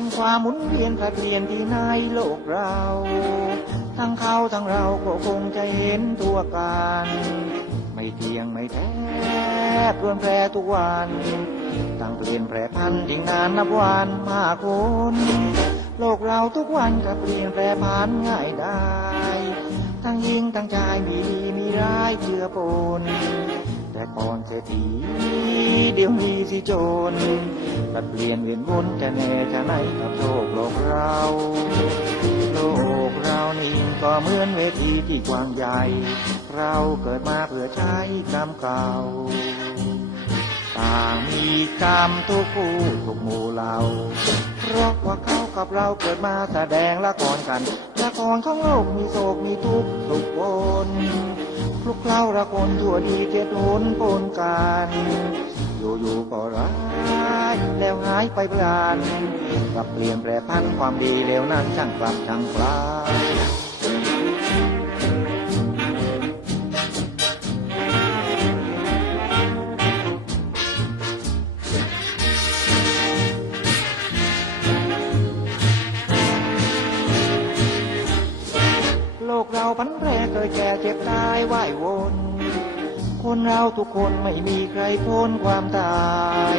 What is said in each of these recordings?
งความหมุนเวียนผลัดเปลี่ยนที่ในโลกเรา ทั้งเขาทั้งเราก็คงจะเห็นตัวกัน ไม่เที่ยงไม่แท้เปลี่ยนแปรทุกวันตั้งเปลี่ยนแปรพันยิ่งนานนับวันมากคนโลกเราทุกวันก็เปลี่ยนแปรพันง่ายได้ทั้งยิงทั้งชายมีดีมีร้ายเจือปนแต่ก่อนเศรษฐี เดี๋ยวมีสิจนปัดเปลี่ยนเวียนวนจะแน่จะไหนกับโลกโลกเราโลกเรานี่ก็เหมือนเวทีที่กว้างใหญ่ เราเกิดมาเพื่อใช้กรรมเก่าต่างมีกรรมทุกผู้ทุกหมู่เราเพราะว่าเขากับเราเกิดมาแสดงละครกันละครของโลกมีโศกมีทุกข์ทุกคนคลุกเคล้าละคนทั่วดีเจ็ดหนปนกัน อยู่ๆก็ร้ายแล้วหายไปพลันกลับเปลี่ยนแปรพันความดีเร็วนั้นช่างกลับช่างกลายโลกเราพันแปรเกิดแก่เจ็บตายว่ายวน คนเราทุกคนไม่มีใครพ้นความตาย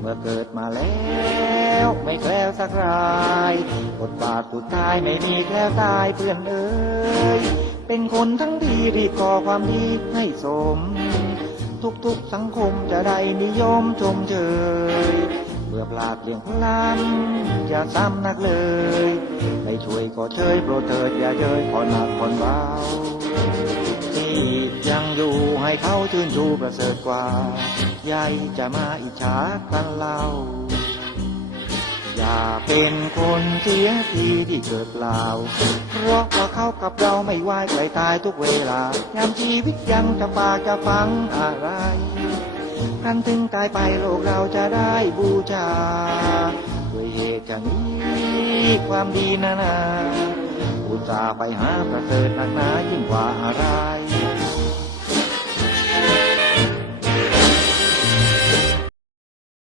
เมื่อเกิดมาแล้วไม่แคล้วสักรายบทบาทสุดท้ายไม่มีแคล้วตายเพื่อนเอ้ย เป็นคนทั้งดีรีบก่อความดีให้สม ทุกๆสังคมจะได้นิยมชมเชยเมื่อพลาดเรื่องพลันอย่าซ้ำนักเลยได้ช่วยก็เชยโปรดเถิดอย่าเชยผ่อนหนักผ่อนเบา ที่ยังอยู่ให้เขาชื่นชูประเสริฐกว่าใหญ่จะมาอิจฉากันเล่า อย่าเป็นคนเสียทีที่เกิดเปล่า เพราะว่าเขากับเราไม่ไหวใครตายทุกเวลายามชีวิตยังจะปากจะฟังอะไรครั้นถึงตายไปโลกเราจะได้บูชา ด้วยเหตุอย่างนี้ความดีนานา ตส่าห์ไปหาประเสริฐนักหนายิ่งกว่าอะไร